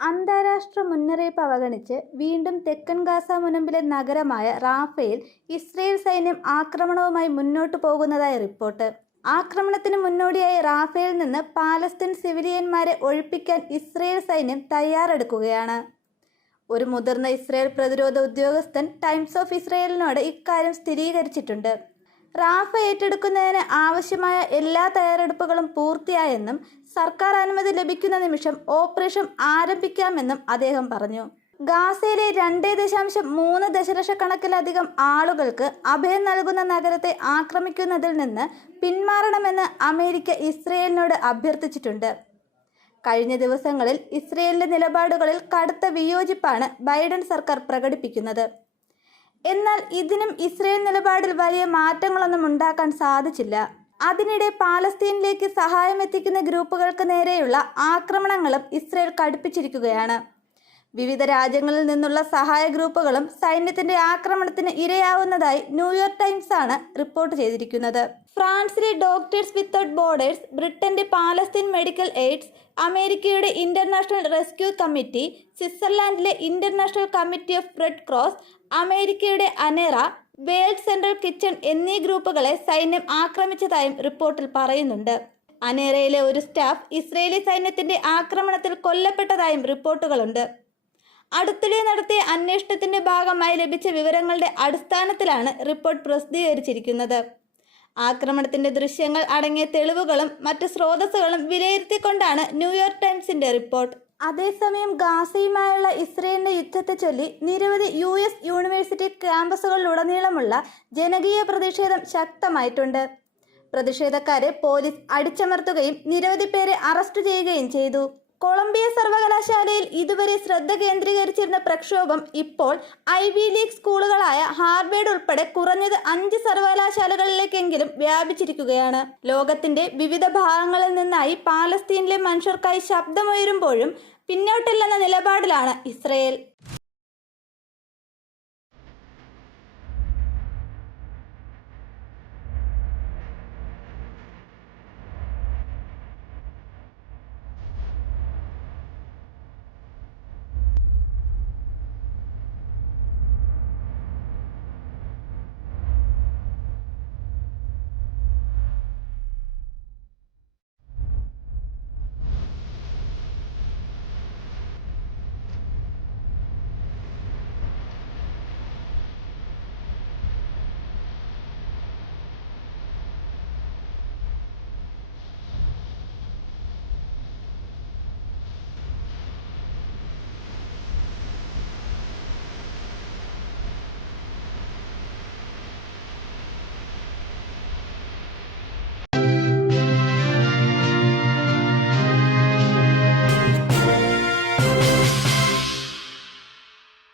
അന്താരാഷ്ട്ര മുന്നറിയിപ്പ് അവഗണിച്ച് വീണ്ടും തെക്കൻ ഗാസ മുനമ്പിലെ നഗരമായ റാഫയിൽ ഇസ്രയേൽ സൈന്യം ആക്രമണവുമായി മുന്നോട്ടു പോകുന്നതായി റിപ്പോർട്ട്. ആക്രമണത്തിന് മുന്നോടിയായി റാഫയിൽ നിന്ന് പാലസ്തീൻ സിവിലിയന്മാരെ ഒഴിപ്പിക്കാൻ ഇസ്രയേൽ സൈന്യം തയ്യാറെടുക്കുകയാണ്. ഒരു മുതിർന്ന ഇസ്രയേൽ പ്രതിരോധ ഉദ്യോഗസ്ഥൻ ടൈംസ് ഓഫ് ഇസ്രയേലിനോട് ഇക്കാര്യം സ്ഥിരീകരിച്ചിട്ടുണ്ട്. റാഫ ഏറ്റെടുക്കുന്നതിന് ആവശ്യമായ എല്ലാ തയ്യാറെടുപ്പുകളും പൂർത്തിയായെന്നും സർക്കാർ അനുമതി ലഭിക്കുന്ന നിമിഷം ഓപ്പറേഷൻ ആരംഭിക്കാമെന്നും അദ്ദേഹം പറഞ്ഞു. ഗാസയിലെ 2.3 ദശലക്ഷക്കണക്കിലധികം ആളുകൾക്ക് അഭയം നൽകുന്ന നഗരത്തെ ആക്രമിക്കുന്നതിൽ നിന്ന് പിന്മാറണമെന്ന് അമേരിക്ക ഇസ്രയേലിനോട് അഭ്യർത്ഥിച്ചിട്ടുണ്ട്. കഴിഞ്ഞ ദിവസങ്ങളിൽ ഇസ്രയേലിന്റെ നിലപാടുകളിൽ കടുത്ത വിയോജിപ്പാണ് ബൈഡൻ സർക്കാർ പ്രകടിപ്പിക്കുന്നത്. എന്നാൽ ഇതിനും ഇസ്രയേൽ നിലപാടിൽ വലിയ മാറ്റങ്ങളൊന്നും ഉണ്ടാക്കാൻ സാധിച്ചില്ല. അതിനിടെ പാലസ്തീനിലേക്ക് സഹായം എത്തിക്കുന്ന ഗ്രൂപ്പുകൾക്ക് നേരെയുള്ള ആക്രമണങ്ങളും ഇസ്രയേൽ കടുപ്പിച്ചിരിക്കുകയാണ്. വിവിധ രാജ്യങ്ങളിൽ നിന്നുള്ള സഹായ ഗ്രൂപ്പുകളും സൈന്യത്തിന്റെ ആക്രമണത്തിന് ഇരയാവുന്നതായി ന്യൂയോർക്ക് ടൈംസ് ആണ് റിപ്പോർട്ട് ചെയ്തിരിക്കുന്നത്. ഫ്രാൻസിലെ ഡോക്ടേഴ്സ് വിത്തൗട്ട് ബോർഡേഴ്സ്, ബ്രിട്ടന്റെ പാലസ്തീൻ മെഡിക്കൽ എയ്ഡ്സ്, അമേരിക്കയുടെ ഇന്റർനാഷണൽ റെസ്ക്യൂ കമ്മിറ്റി, സ്വിറ്റ്സർലാൻഡിലെ international committee of red cross, അമേരിക്കയുടെ അനേറ, വേൾഡ് സെൻട്രൽ കിച്ചൺ എന്നീ ഗ്രൂപ്പുകളെ സൈന്യം ആക്രമിച്ചതായും റിപ്പോർട്ടിൽ പറയുന്നുണ്ട്. അനേറയിലെ ഒരു സ്റ്റാഫ് ഇസ്രയേലി സൈന്യത്തിന്റെ ആക്രമണത്തിൽ കൊല്ലപ്പെട്ടതായും റിപ്പോർട്ടുകളുണ്ട്. അടുത്തിടെ നടത്തിയ അന്വേഷണത്തിന്റെ ഭാഗമായി ലഭിച്ച വിവരങ്ങളുടെ അടിസ്ഥാനത്തിലാണ് റിപ്പോർട്ട് പ്രസിദ്ധീകരിച്ചിരിക്കുന്നത്. ആക്രമണത്തിന്റെ ദൃശ്യങ്ങൾ അടങ്ങിയ തെളിവുകളും മറ്റ് സ്രോതസ്സുകളും വിലയിരുത്തിക്കൊണ്ടാണ് ന്യൂയോർക്ക് ടൈംസിന്റെ റിപ്പോർട്ട്. അതേസമയം ഗാസയുമായുള്ള ഇസ്രയേലിന്റെ യുദ്ധത്തെ ചൊല്ലി നിരവധി US യൂണിവേഴ്സിറ്റി ക്യാമ്പസുകളിലുടനീളമുള്ള ജനകീയ പ്രതിഷേധം ശക്തമായിട്ടുണ്ട്. പ്രതിഷേധക്കാരെ പോലീസ് അടിച്ചമർത്തുകയും നിരവധി പേരെ അറസ്റ്റ് ചെയ്യുകയും ചെയ്തു. കൊളംബിയ സർവകലാശാലയിൽ ഇതുവരെ ശ്രദ്ധ കേന്ദ്രീകരിച്ചിരുന്ന പ്രക്ഷോഭം ഇപ്പോൾ ഐവി ലീഗ് സ്കൂളുകളായ ഹാർവേഡ് ഉൾപ്പെടെ കുറഞ്ഞത് 5 സർവകലാശാലകളിലേക്കെങ്കിലും വ്യാപിച്ചിരിക്കുകയാണ്. ലോകത്തിന്റെ വിവിധ ഭാഗങ്ങളിൽ നിന്നായി പാലസ്തീനിലെ മനുഷ്യർക്കായി ശബ്ദമുയരുമ്പോഴും പിന്നോട്ടില്ലെന്ന നിലപാടിലാണ് ഇസ്രയേൽ.